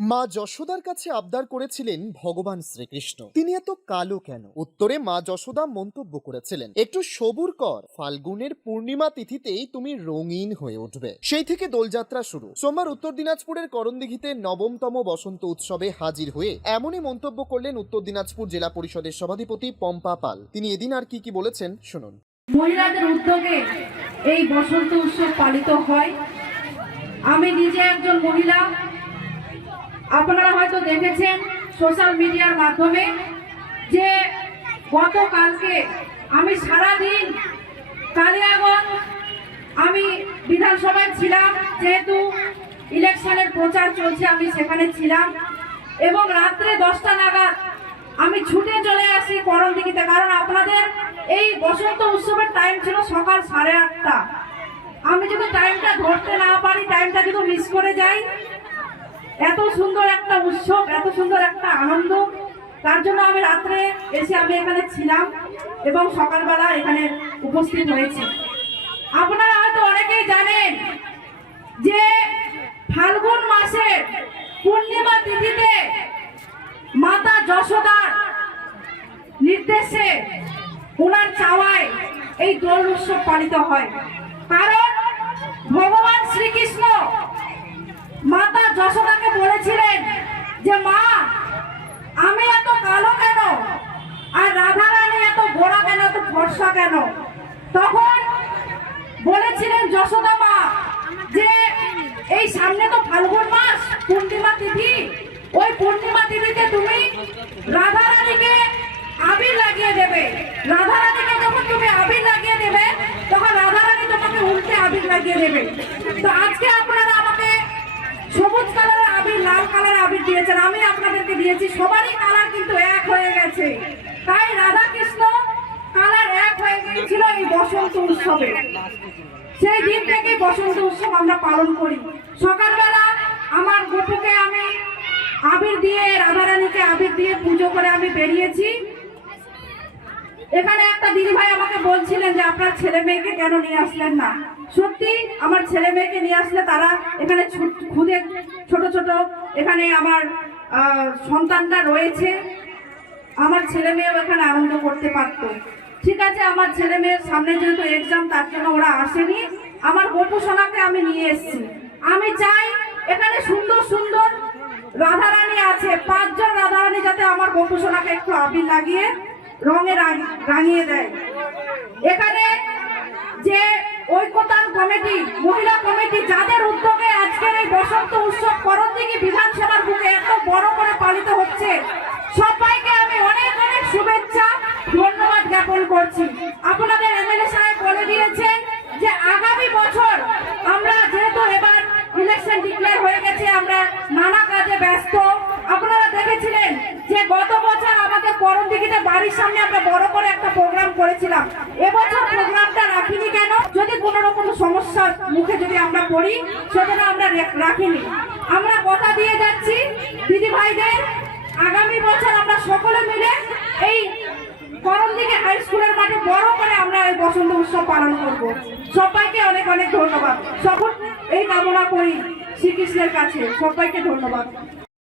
মা যশোদার কাছে আবদার করেছিলেন ভগবান শ্রীকৃষ্ণ। তিনি এত কালো কেন? উত্তরে মা যশোদা মন্তব্য করেছিলেন, একটু সবুর কর, ফাল্গুনের পূর্ণিমা তিথিতেই তুমি রঙিন হয়ে উঠবে। সেই থেকে দোলযাত্রা শুরু। সোমবার উত্তর দিনাজপুরের করণদিঘিতে নবমতম বসন্ত উৎসবে হাজির হয়ে এমনই মন্তব্য করলেন উত্তর দিনাজপুর জেলা পরিষদের সভাধিপতি পম্পা পাল। তিনি এদিন আর কি কি বলেছেন শুনুন। মহিলাদের উদ্যোগে এই বসন্ত উৎসব পালিত হয়। আমি নিজে একজন মহিলা আপনারা হয়তো দেখেছেন সোশ্যাল মিডিয়ার মাধ্যমে যে গতকালকে আমি সারা দিন কালিয়াগঞ্জ, আমি বিধানসভায় ছিলাম, যেহেতু ইলেকশনের প্রচার চলছে, আমি সেখানে ছিলাম। এবং রাত্রে দশটা নাগাদ আমি ছুটে চলে আসি করণদিঘিতে কারণ আপনাদের এই বসন্ত উৎসবের টাইম ছিল সকাল সাড়ে আটটা। আমি যদি টাইমটা ধরতে না পারি টাইমটা যদি মিস করে যাই এত সুন্দর একটা উৎসব, এত সুন্দর একটা আনন্দ। তার জন্য আমি রাত্রে এসে আমি এখানে ছিলাম এবং সকালবেলা এখানে উপস্থিত হয়েছি। আপনারা হয়তো অনেকেই জানেন যে ফাল্গুন মাসের পূর্ণিমা তিথিতে মাতা যশোদার নির্দেশে ওনার চাওয়ায় এই দোল উৎসব পালিত হয়। কারণ ভগবান শ্রীকৃষ্ণ মাতা যশোদাকে বলেছিলেন যে, মা, আমি এত কালো কেন? আর রাধা রানী এত গোড়া কেন? এত ফর্সা কেন? তখন বলেছিলেন যশোদা মা যে, এই সামনে তো ফাল্গুন মাস, পূর্ণিমা তিথি। ওই পূর্ণিমা তিথিতে তুমি রাধা রানীকে আবির লাগিয়ে দেবে। রাধা রানীকে যখন তুমি আবির লাগিয়ে দেবে, তখন রাধা রানী তোমাকে উল্টে আবির লাগিয়ে দেবে। দিয়েছেন, আমি আপনাদেরকে দিয়েছি। সবারই কালার কিন্তু এক হয়ে গেছে। তাই রাধা কৃষ্ণ কালার এক হয়ে গিয়েছিল এই বসন্ত উৎসবে। সেই দিন থেকে বসন্ত উৎসব আমরা পালন করি। সকালবেলা আমার গোপুকে আমি আবির দিয়ে, রাধারানীকে আবির দিয়ে পুজো করে আমি বেরিয়েছি। এখানে একটা দিদিভাই আমাকে বলছিলেন যে, আপনার ছেলে মেয়েকে কেন নিয়ে আসলেন না? সত্যি, আমার ছেলে মেয়েকে নিয়ে আসলে তারা এখানে খুদে ছোট ছোট। এখানে আমার সন্তানরা রয়েছে। আমার ছেলে মেয়েও এখানে আনন্দ করতে পারত। ঠিক আছে, আমার ছেলে মেয়ের সামনে যেহেতু এক্সাম তার জন্য ওরা আসেনি। আমার গোপু সোনাকে আমি নিয়ে এসেছি। আমি চাই এখানে সুন্দর সুন্দর রাধারানী আছে। পাঁচজন রাধারানী যাতে আমার গোপু সোনাকে একটু আবির লাগিয়ে রঙে, রাঙিয়ে দেয়। এখানে যে ঐক্যতান কমিটি, মহিলা কমিটি, যাদের উদ্যোগে বসন্ত উৎসব করণদিঘি বিধানসভার বুকে এত বড় করে পালিত হচ্ছে। সবাইকে আমি অনেক অনেক শুভেচ্ছা, ধন্যবাদ জ্ঞাপন করছি। আপনাদের এমএলএ সাহেব বলে দিয়েছেন যে আগামী বছর আমরা যেহেতু এবার ইলেকশন ডিক্লেয়ার হয়ে গেছে, আমরা নানা কাজে ব্যস্ত। আপনারা দেখেছিলেন যে গত বছর আমাদের করণদিঘিতে বাড়ির সামনে আমরা বড় করে একটা প্রোগ্রাম করেছিলাম। এবছর প্রোগ্রামটা রাখিনি কেন? যদি কোনো রকম সমস্যার মুখে যদি আমরা পড়ি, সেজন্য আমরা রাখিনি। আমরা কথা দিয়ে যাচ্ছি, দিদি ভাইদের। আগামী বছর আমরা সকলে মিলে এই করণদিঘি হাই স্কুলের মাঠে বড় করে আমরা এই বসন্ত উৎসব পালন করব। সবাইকে অনেক অনেক ধন্যবাদ। সকল এই কামনা করি শ্রীকৃষ্ণের কাছে। সবাইকে ধন্যবাদ।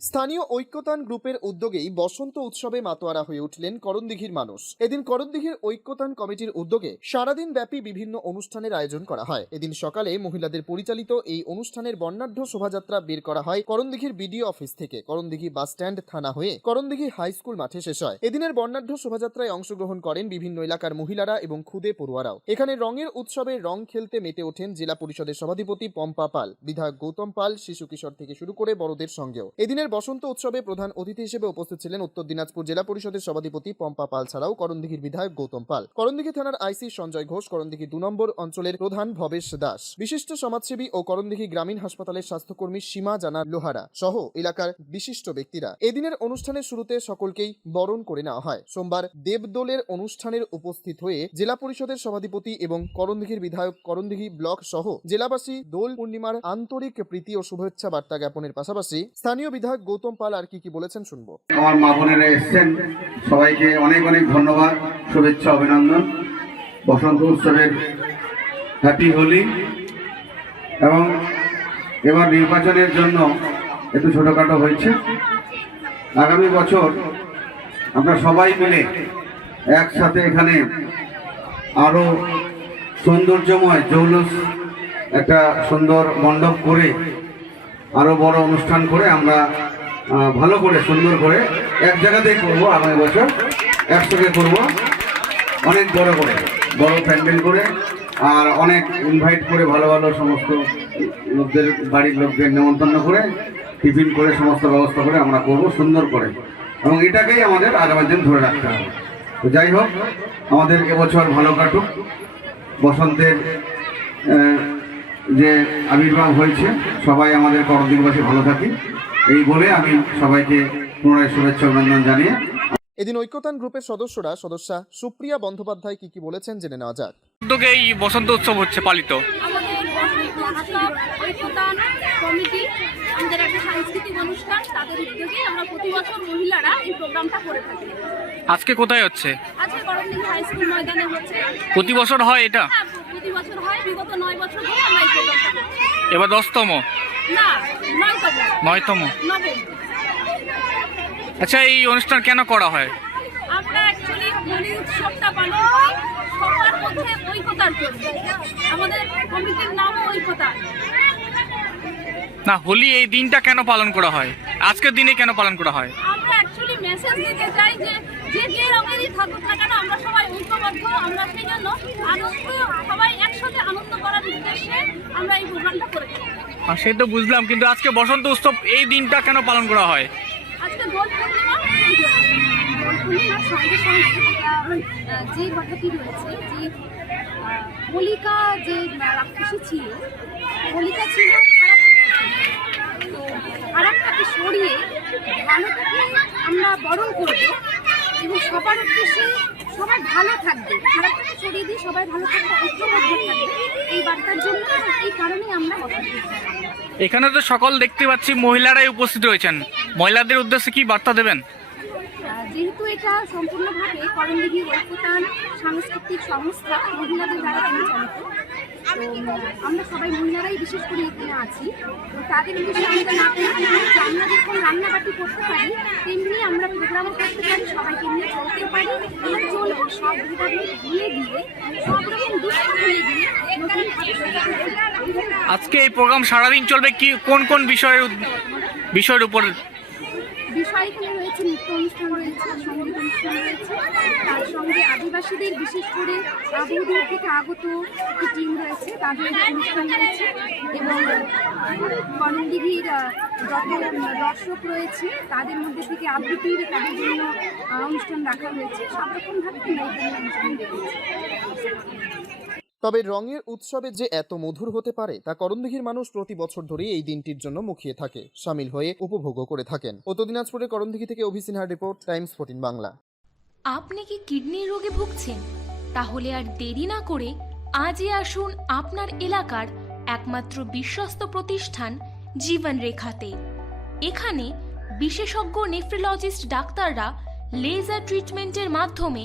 স্থানীয় ঐক্যতান গ্রুপের উদ্যোগেই বসন্ত উৎসবে মাতোয়ারা হয়ে উঠলেন করণদিঘির মানুষ। এদিন করণদিঘির ঐক্যতান কমিটির উদ্যোগে সারাদিন ব্যাপী বিভিন্ন অনুষ্ঠানের আয়োজন করা হয়। এদিন সকালে মহিলাদের পরিচালিত এই অনুষ্ঠানের বর্ণাঢ্য শোভাযাত্রা বের করা হয় করণদিঘির বিডিও অফিস থেকে। করণদিঘি বাসস্ট্যান্ড থানা হয়ে করণদিঘি হাই স্কুল মাঠে শেষ হয়। এদিনের বর্ণাঢ্য শোভাযাত্রায় অংশগ্রহণ করেন বিভিন্ন এলাকার মহিলারা এবং খুদে পড়ুয়ারাও। এখানে রঙের উৎসবে রং খেলতে মেতে ওঠেন জেলা পরিষদের সভাধিপতি পম্পা পাল। বিধায়ক গৌতম পাল শিশু কিশোর থেকে শুরু করে বড়দের সঙ্গেও। এদিনের বসন্ত উৎসবে প্রধান অতিথি হিসেবে উপস্থিত ছিলেন উত্তর দিনাজপুর জেলা পরিষদের সভাধিপতি পম্পা পাল ছাড়াও করণদিঘির বিধায়ক গৌতম পাল। করণদিঘি থানার আইসি সঞ্জয় ঘোষ, করণদিঘি দু নম্বর অঞ্চলের প্রধান ভবেশ দাস। বিশিষ্ট সমাজসেবী ও করণদিঘি গ্রামীণ হাসপাতালের স্বাস্থ্যকর্মী সীমা জানা লোহারা সহ এলাকার বিশিষ্ট ব্যক্তিরা। এদিনের অনুষ্ঠানের শুরুতে সকলকেই বরণ করে নেওয়া হয়। সোমবার দেবদোলের অনুষ্ঠানের উপস্থিত হয়ে জেলা পরিষদের সভাধিপতি এবং করণদিঘির বিধায়ক করণদিঘি ব্লক সহ জেলাবাসী দোল পূর্ণিমার আন্তরিক প্রীতি ও শুভেচ্ছা বার্তা জ্ঞাপনের পাশাপাশি স্থানীয় বিধায়ক গৌতম পাল আর কি কি বলেছেন শুনব। আমার মা বোনেরা এসছেন। সবাইকে অনেক অনেক ধন্যবাদ, শুভেচ্ছা, অভিনন্দন। বসন্ত উৎসবের হ্যাপি হোলি এবং এবার নির্বাচনের জন্য একটু ছোটোখাটো হয়েছে। আগামী বছর আমরা সবাই মিলে একসাথে এখানে আরও সৌন্দর্যময় জৌলুস, একটা সুন্দর মণ্ডপ করে আরও বড় অনুষ্ঠান করে আমরা ভালো করে, সুন্দর করে এক জায়গাতেই করব আগামী বছর। একসঙ্গে করব। অনেক বড় করে, বড় প্যান্ডেল করে, আর অনেক ইনভাইট করে ভালো ভালো সমস্ত লোকদের, বাড়ির লোকদের নেমন্তন্ন করে, টিফিন করে, সমস্ত ব্যবস্থা করে আমরা করব সুন্দর করে। এবং এটাকেই আমাদের আগামী দিন ধরে রাখতে হবে। তো যাই হোক, আমাদের এবছর ভালো কাটুক। বসন্তের যে আবির্ভাব হয়েছে সবাই আমাদের করদিনবাসী ভালো থাকি। এই বলে আমি সবাইকে পুনরায় শুভেচ্ছা অভিনন্দন জানিয়ে এদিন ঐক্যতান গ্রুপের সদস্যরা সদস্যা সুপ্রিয়া বন্দ্যোপাধ্যায় কি কি বলেছেন জেনে নেওয়া যাক। উদ্যোগে এই বসন্ত উৎসব হচ্ছে পালিত। ঐক্যতান কমিটি আমাদের একটা সাংস্কৃতিক অনুষ্ঠান তাদের উদ্যোগে আমরা প্রতি বছর মহিলারা এই প্রোগ্রামটা করে থাকি। আজকে কোথায় হচ্ছে? আজকে হাই স্কুল ময়দানে হচ্ছে। প্রতি বছর হয় এটা? হ্যাঁ প্রতি বছর হয় বিগত নয় বছর ধরে আমরা এই প্রোগ্রামটা এবার দশতম? না নয়তম। নয়তম? নবম। আচ্ছা এই অনুষ্ঠান কেন করা হয়? আমরা অ্যাকচুয়ালি হোলি উৎসবটা পালন করি সবার মধ্যে ঐক্যতার জন্য। আমাদের কমিটির নামও ঐক্যতা। না হোলি এই দিনটা কেন পালন করা হয়? আজকের দিনে কেন পালন করা হয়? আমরা অ্যাকচুয়ালি মেসেজ দিতে চাই যে যে যে রঙেরই থাকুক না কেন আমরা সবাই ঐক্যবদ্ধ আমরা সেই জন্য আনন্দ সবাই একসাথে আনন্দ করার উদ্দেশ্যে আমরা এই প্রোগ্রামটা করে সে তো বুঝলাম কিন্তু আজকে বসন্ত উৎসব এই দিনটা কেন পালন করা হয়? আজকে দোল পূর্ণিমা দোল পূর্ণিমার সঙ্গে সঙ্গে যে কথাটি রয়েছে যে হোলিকা যে রাক্ষসী ছিল হোলিকা ছিল খারাপ তো খারাপটাকে সরিয়ে ভালোটাকে আমরা বরণ করব। এবং সবার উদ্দেশ্যে সবাই ভালো থাকবে। খারাপটাকে সরিয়ে দিয়ে সবাই ভালো থাকবে ঐক্যবদ্ধ থাকবে। এই বার্তার জন্য এই কারণেই আমরা এখানে তো সকল দেখতে পাচ্ছি মহিলারাই উপস্থিত রয়েছেন। মহিলাদের উদ্দেশ্যে কি বার্তা দেবেন? যেহেতু এটা সম্পূর্ণভাবে করণদিঘি ঐক্যতান সাংস্কৃতিক সংস্থা মহিলাদের দ্বারা পরিচালিত আমরা সবাই মহিলারাই বিশেষ করে এখানে আছি। তাদের উদ্দেশ্যে আমাদের না আমরা যেরকম রান্নাবাটি করতে পারি, তেমনি আমরা প্রোগ্রামও করতে পারি, সবাইকে নিয়ে চলতে পারি। এবং চলবো দিয়ে, সব রকম দিয়ে আজকে এই প্রোগ্রাম সারাদিন চলবে কি, কোন কোন বিষয়ের বিষয়ের উপর বিষয় এখানে রয়েছে নৃত্য অনুষ্ঠান রয়েছে সংগীত অনুষ্ঠান রয়েছে। তার সঙ্গে আদিবাসীদের বিশেষ করে বহুদূর থেকে আগত একটি টিম রয়েছে তাদের অনুষ্ঠান রয়েছে। এবং করণদিঘির আহ, যত দর্শক রয়েছে তাদের মধ্যে থেকে আবৃত্তির তাদের জন্য অনুষ্ঠান রাখা হয়েছে। সব রকমভাবে কিন্তু এখানে অনুষ্ঠান রেখেছে তবে রঙের উৎসবে যে এত মধুর হতে পারে, তা করণদিঘির মানুষ প্রতি বছর ধরেই এই দিনটির জন্য মুখিয়ে থাকে, সামিল হয়ে উপভোগও করে থাকেন। উত্তর দিনাজপুরের করণদিঘি থেকে অভিসিনহার রিপোর্ট, টাইমস ফোর্টিন বাংলা। আপনি কি কিডনির রোগে ভুগছেন? তাহলে আর দেরি না করে আজই আসুন আপনার এলাকার একমাত্র বিশ্বস্ত প্রতিষ্ঠান জীবন রেখাতে এখানে বিশেষজ্ঞ নেফ্রোলজিস্ট ডাক্তাররা লেজার ট্রিটমেন্টের মাধ্যমে